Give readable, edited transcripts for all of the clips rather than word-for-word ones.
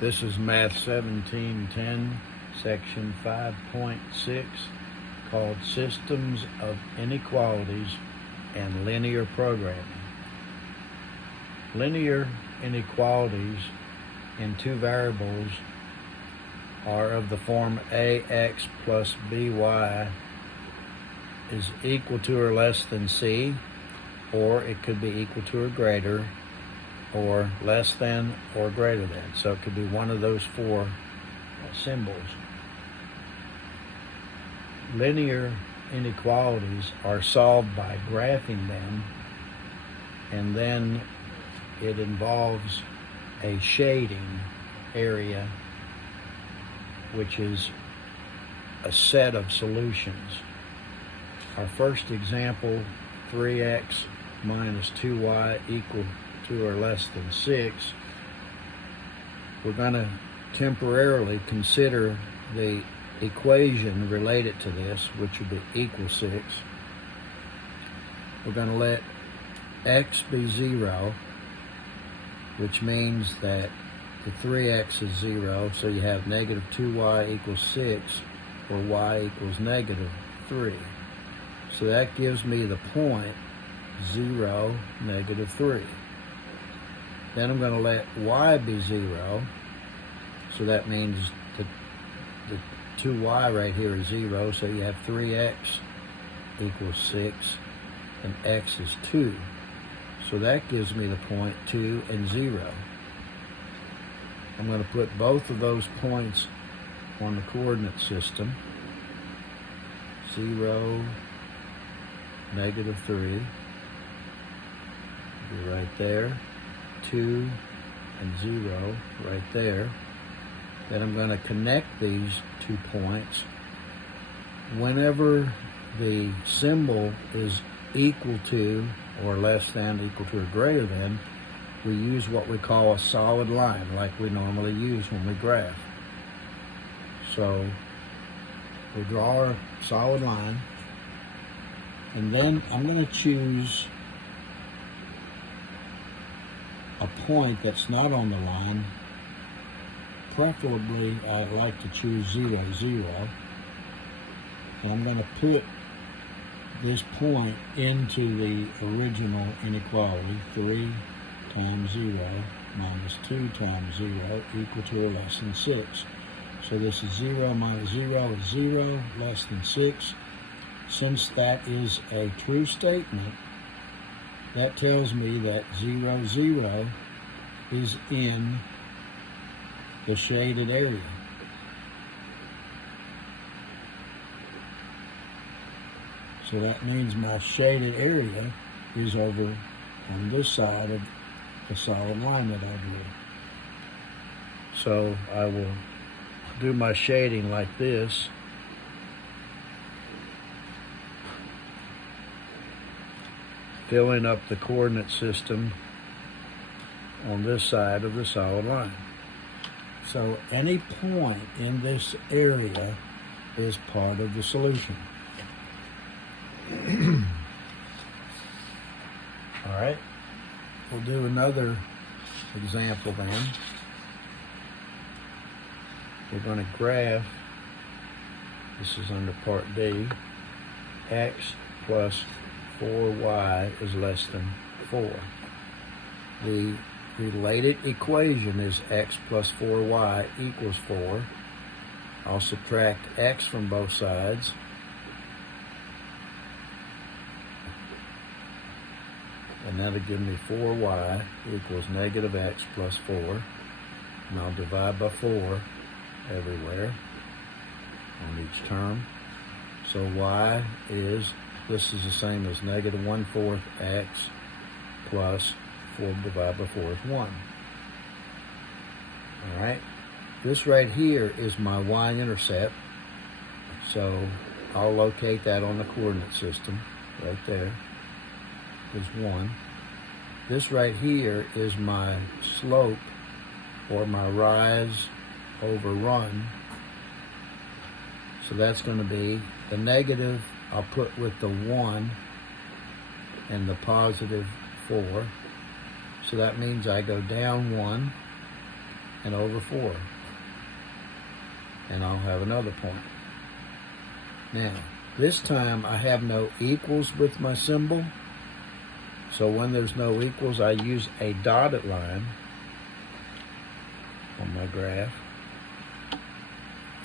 This is Math 1710, Section 5.6, called Systems of Inequalities and Linear Programming. Linear inequalities in two variables are of the form ax plus by is equal to or less than c, or it could be equal to or greater, or less than or greater than. So it could be one of those four symbols. Linear inequalities are solved by graphing them, and then it involves a shading area, which is a set of solutions. Our first example, 3x minus 2y equal to or less than 6, we're going to temporarily consider the equation related to this, which would be equal 6. We're going to let x be 0, which means that the 3x is 0, so you have negative 2y equals 6, or y equals negative 3. So that gives me the point 0, negative 3. Then I'm going to let y be 0, so that means the 2y right here is 0, so you have 3x equals 6, and x is 2. So that gives me the point 2 and 0. I'm going to put both of those points on the coordinate system. 0, negative 3, be right there. 2 and 0 right there. Then I'm going to connect these 2 points. Whenever the symbol is equal to or less than, equal to or greater than, we use what we call a solid line, like we normally use when we graph. So we draw a solid line, and then I'm going to choose a point that's not on the line. Preferably, I like to choose 0, 0. And I'm going to put this point into the original inequality, 3 times 0 minus 2 times 0 equal to or less than 6. So this is 0 minus 0 is 0, less than 6. Since that is a true statement, that tells me that 0, 0 is in the shaded area. So that means my shaded area is over on this side of the solid line that I drew. So I will do my shading like this. Filling up the coordinate system on this side of the solid line. So any point in this area is part of the solution. All right, we'll do another example then. We're going to graph, this is under part D, x plus 4y is less than 4. The related equation is x plus 4y equals 4. I'll subtract x from both sides. And that'll give me 4y equals negative x plus 4. And I'll divide by 4 everywhere on each term. So y is, this is the same as negative 1/4 x plus 4 divided by 4 is 1. All right, this right here is my y-intercept, so I'll locate that on the coordinate system right there is 1. This right here is my slope, or my rise over run, so that's going to be the negative I'll put with the 1 and the positive 4. So that means I go down 1 and over 4. And I'll have another point. Now, this time I have no equals with my symbol. So when there's no equals, I use a dotted line on my graph.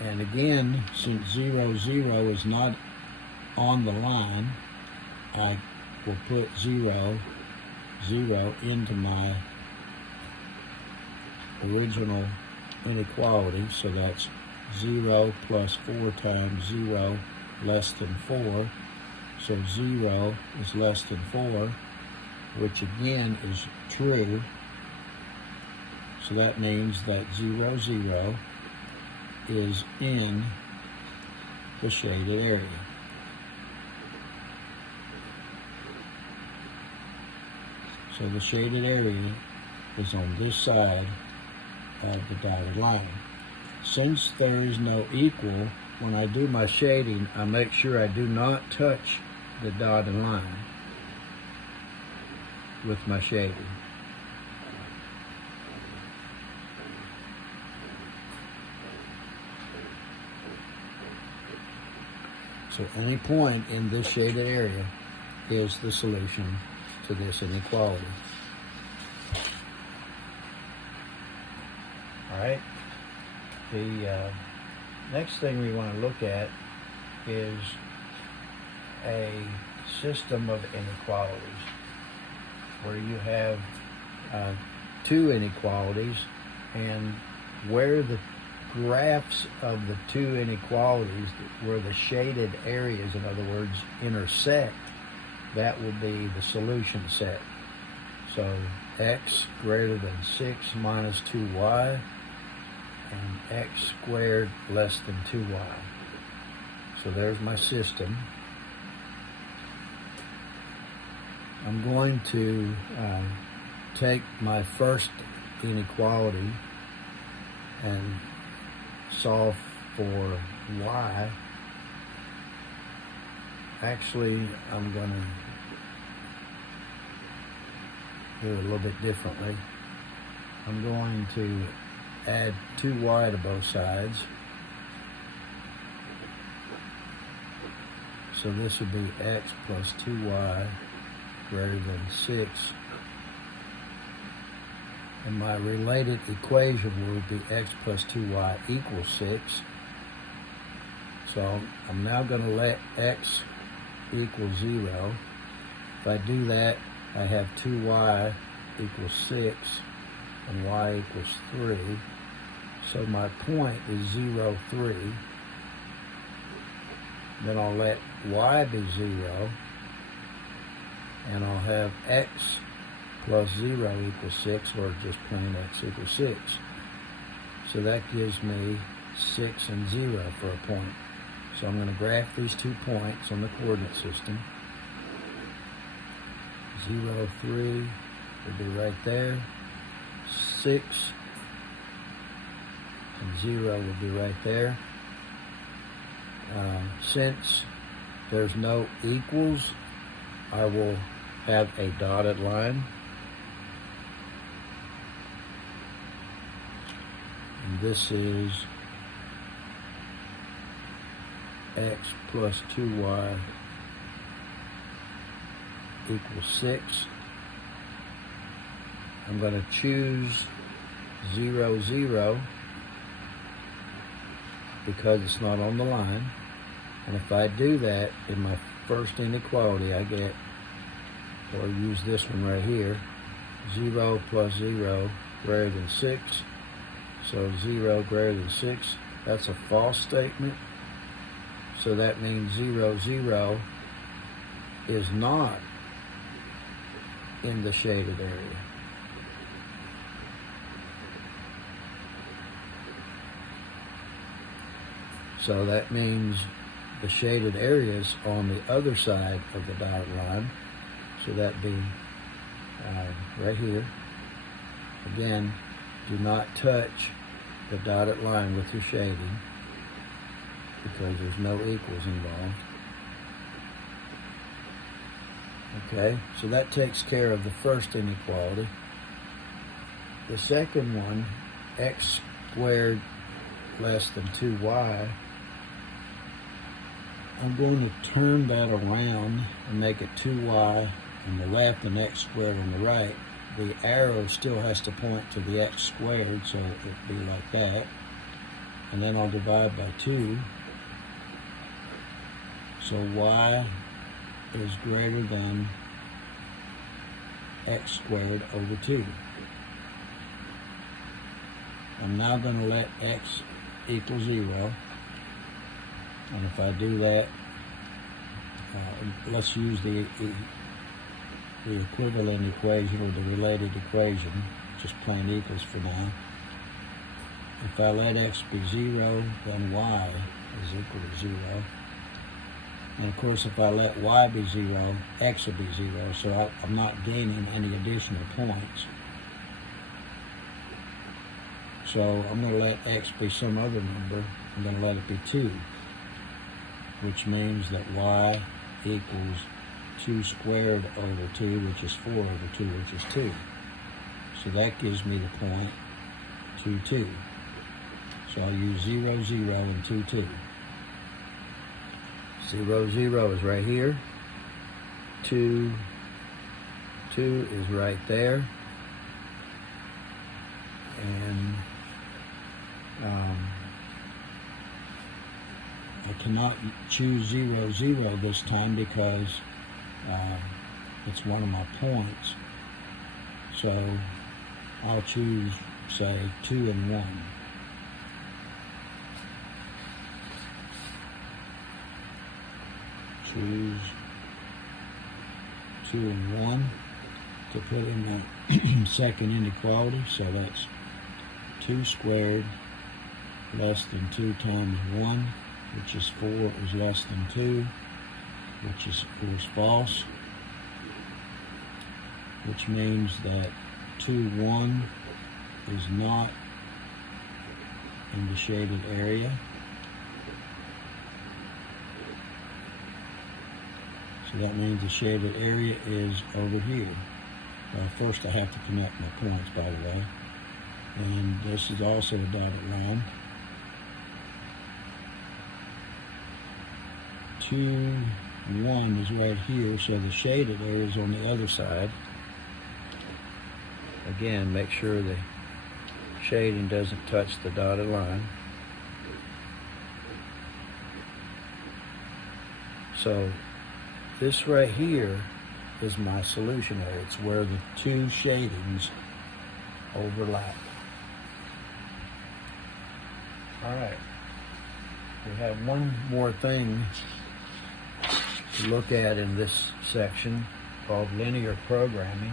And again, since 0, 0 is not on the line, I will put 0, 0 into my original inequality. So that's 0 plus 4 times 0 less than 4. So 0 is less than 4, which again is true. So that means that 0, 0 is in the shaded area. So the shaded area is on this side of the dotted line. Since there is no equal, when I do my shading, I make sure I do not touch the dotted line with my shading. So any point in this shaded area is the solution to this inequality. All right. The next thing we want to look at is a system of inequalities where you have two inequalities, and where the graphs of the two inequalities, where the shaded areas, in other words, intersect, that will be the solution set. So x greater than 6 minus 2y and x squared less than 2y. So there's my system. I'm going to take my first inequality and solve for y. Actually, I'm going to do it a little bit differently. I'm going to add 2y to both sides. So this would be x plus 2y greater than 6. And my related equation would be x plus 2y equals 6. So I'm now going to let x equal 0. If I do that, I have 2y equals 6 and y equals 3. So my point is 0, 3. Then I'll let y be 0, and I'll have x plus 0 equals 6, or just plain x equals 6. So that gives me 6 and 0 for a point. So I'm going to graph these 2 points on the coordinate system. 0, 3 will be right there. 6 and 0 will be right there. Since there's no equals, I will have a dotted line. And this is x plus 2y equals 6. I'm going to choose 0, 0 because it's not on the line. And if I do that in my first inequality, I get, or use this one right here, 0 plus 0 greater than 6. So 0 greater than 6, that's a false statement. So that means 0, 0 is not in the shaded area. So that means the shaded areas on the other side of the dotted line. So that'd be right here. Again, do not touch the dotted line with your shading because there's no equals involved. Okay, so that takes care of the first inequality. The second one x squared less than 2y, I'm going to turn that around and make it 2y on the left and x squared on the right. The arrow still has to point to the x squared, so it'd be like that. And then I'll divide by 2. So y is greater than x squared over 2. I'm now going to let x equal 0. And if I do that, let's use the equivalent equation or the related equation, just plain equals for now. If I let x be 0, then y is equal to 0. And of course, if I let y be 0, x will be 0, so I'm not gaining any additional points. So I'm going to let x be some other number. I'm going to let it be 2, which means that y equals 2 squared over 2, which is 4 over 2, which is 2. So that gives me the point 2, 2. So I'll use 0, 0, and 2, 2. 0, 0 is right here. 2, 2 is right there. And I cannot choose 0, 0 this time because it's one of my points. So I'll choose, say, 2 and 1. Choose 2 and 1 to put in the second inequality. So that's 2 squared less than 2 times 1, which is 4, is less than 2, which is, of course, false, which means that 2, 1 is not in the shaded area. So that means the shaded area is over here. First I have to connect my points, by the way. And this is also a dotted line. 2, 1 is right here, so the shaded area is on the other side. Again, make sure the shading doesn't touch the dotted line. So this right here is my solution area. It's where the two shadings overlap. All right, we have one more thing to look at in this section called linear programming.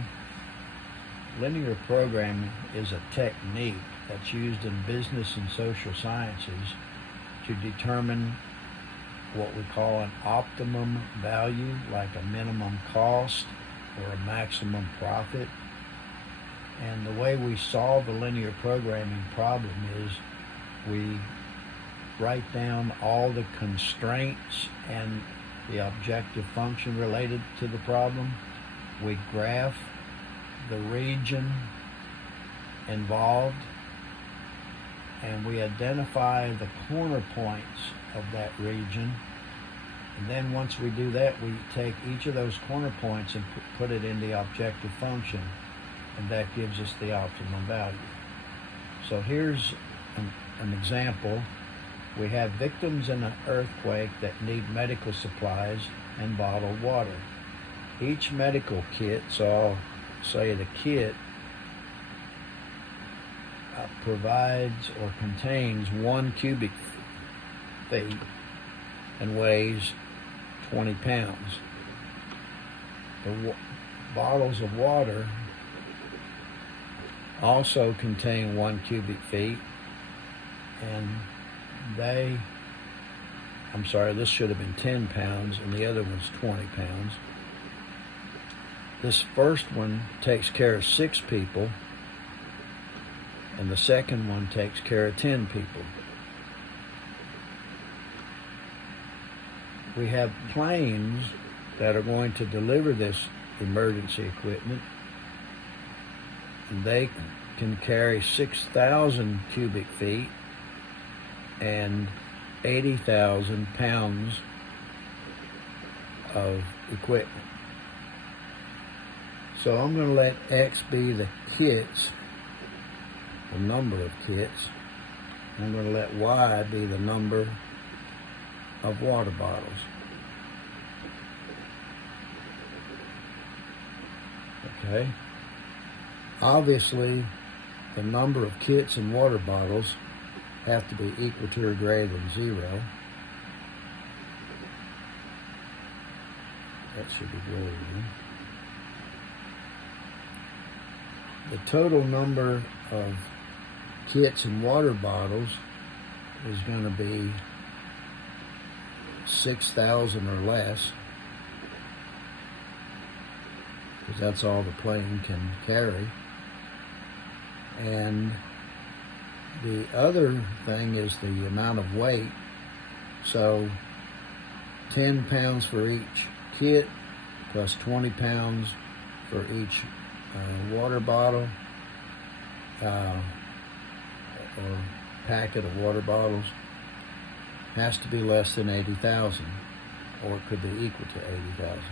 Linear programming is a technique that's used in business and social sciences to determine what we call an optimum value, like a minimum cost or a maximum profit. And the way we solve a linear programming problem is we write down all the constraints and the objective function related to the problem. We graph the region involved, and we identify the corner points of that region. And then once we do that, we take each of those corner points and put it in the objective function, and that gives us the optimum value. So here's an example. We have victims in an earthquake that need medical supplies and bottled water. Each medical kit, so I'll say the kit provides or contains 1 cubic feet and weighs 20 pounds. The bottles of water also contain 1 cubic feet, and this should have been 10 pounds and the other one's 20 pounds. This first one takes care of 6 people, and the second one takes care of 10 people. We have planes that are going to deliver this emergency equipment, and they can carry 6,000 cubic feet and 80,000 pounds of equipment. So I'm going to let X be the kits, the number of kits. I'm going to let Y be the number of water bottles. Okay. Obviously, the number of kits and water bottles have to be equal to or greater than 0. That should be greater than. The total number of kits and water bottles is going to be 6,000 or less, because that's all the plane can carry. And the other thing is the amount of weight. So 10 pounds for each kit, plus 20 pounds for each water bottle or packet of water bottles, has to be less than 80,000, or it could be equal to 80,000.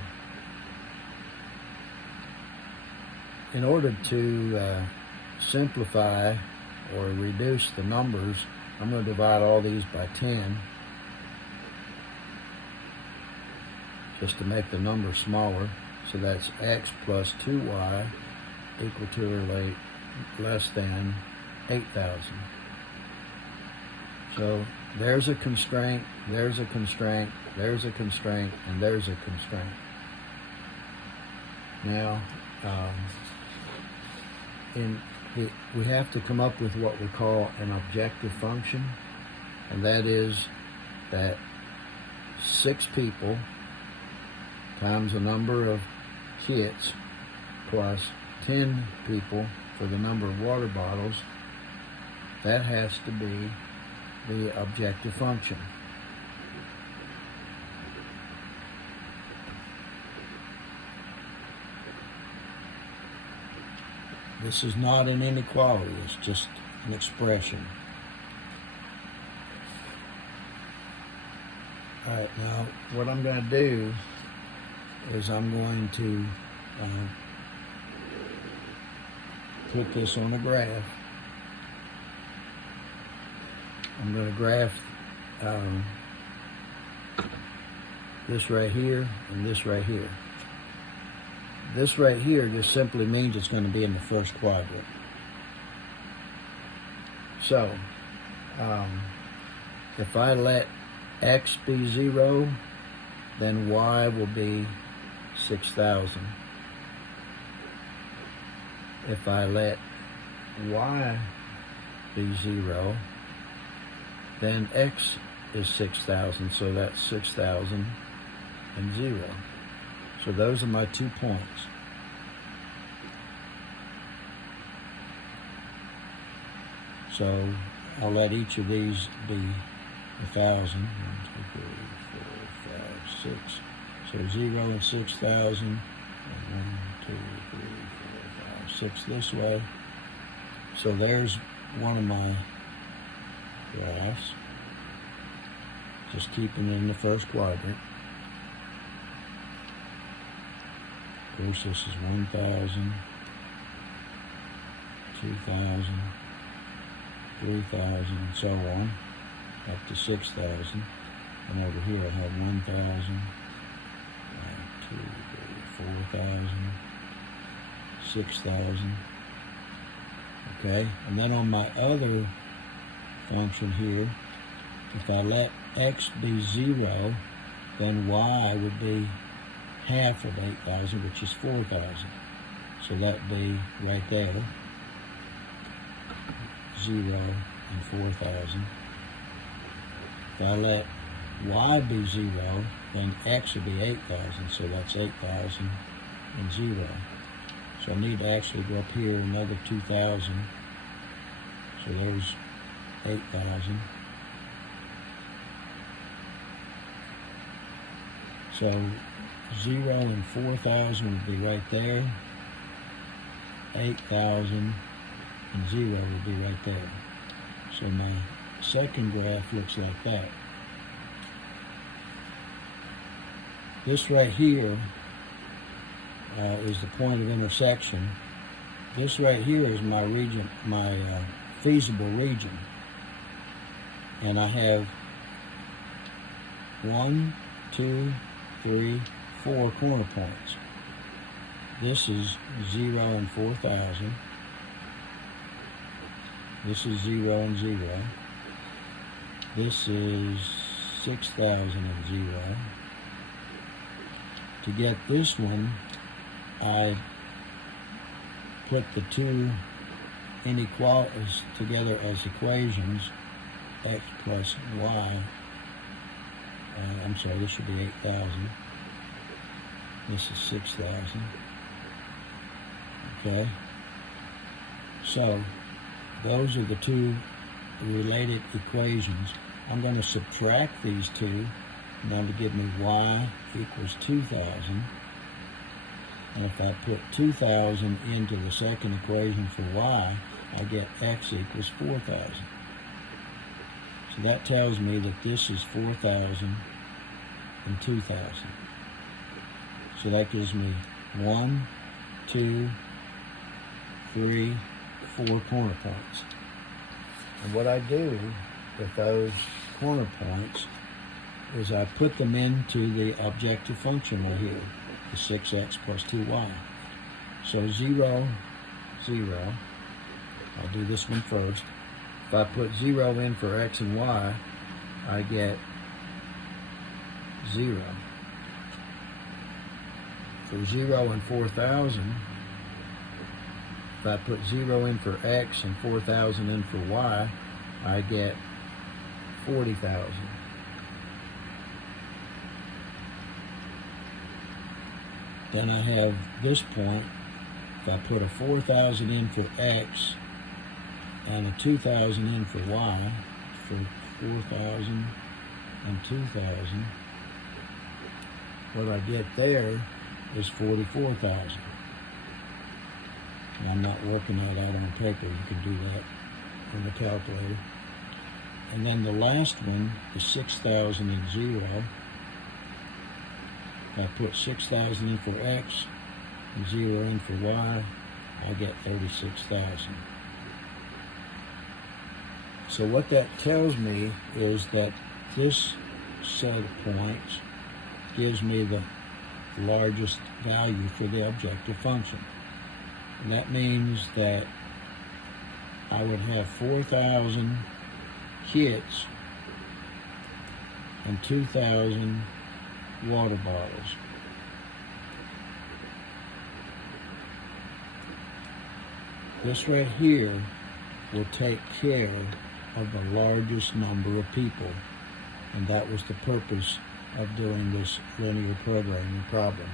In order to simplify or reduce the numbers, I'm going to divide all these by 10 just to make the number smaller. So that's X plus 2Y equal to or less than 8,000. So there's a constraint, there's a constraint, there's a constraint, and there's a constraint. Now, we have to come up with what we call an objective function, and that is that 6 people times the number of kits plus 10 people for the number of water bottles, that has to be the objective function. This is not an inequality, it's just an expression. All right, now what I'm going to do is I'm going to put this on a graph. I'm going to graph this right here and this right here. This right here just simply means it's going to be in the first quadrant. So, if I let X be 0, then Y will be 6,000. If I let Y be 0, then X is 6,000, so that's 6,000 and 0. So those are my 2 points. So I'll let each of these be 1,000. 1, 2, 3, 4, 5, 6. So 0 and 6,000. And 1, 2, 3, 4, 5, 6 this way. So there's one of my graphs. Just keeping it in the first quadrant. Of course, this is 1,000, 2,000, 3,000, and so on, up to 6,000. And over here I have 1,000, 2, 3, 4,000, 6,000. Okay, and then on my other function here, if I let X be 0, then Y would be half of 8,000, which is 4,000. So that'd be right there, 0 and 4,000. If I let Y be 0, then X would be 8,000, so that's 8,000 and 0. So I need to actually go up here another 2,000. So there's 8,000. So 0 and 4,000 would be right there. 8,000 and 0 will be right there. So my second graph looks like that. This right here is the point of intersection. This right here is my region, my feasible region. And I have 1, 2, 3, 4 corner points. This is 0 and 4,000. This is 0 and 0. This is 6,000 and 0. To get this one, I put the two inequalities together as equations, x plus y. I'm sorry, this should be 8,000. This is 6,000. Okay? So, those are the two related equations. I'm going to subtract these two, now to give me y equals 2,000. And if I put 2,000 into the second equation for y, I get x equals 4,000. So that tells me that this is 4,000 and 2,000. So that gives me 1, 2, 3, 4 corner points. And what I do with those corner points is I put them into the objective function right here, the 6x plus 2y. So 0, 0. I'll do this one first. If I put 0 in for x and y, I get 0. For 0 and 4,000, if I put 0 in for x and 4,000 in for y, I get 40,000. Then I have this point. If I put a 4,000 in for x and a 2,000 in for y, for 4,000 and 2,000, what I get there is 44,000. And I'm not working that out on paper. You can do that on the calculator. And then the last one is 6,000 and 0. If I put 6,000 in for x and 0 in for y, I get 36,000. So what that tells me is that this set of points gives me the largest value for the objective function. And that means that I would have 4,000 kids and 2,000 water bottles. This right here will take care of the largest number of people, and that was the purpose of doing this linear programming problem.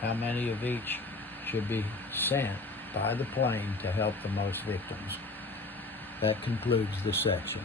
How many of each should be sent by the plane to help the most victims? That concludes this section.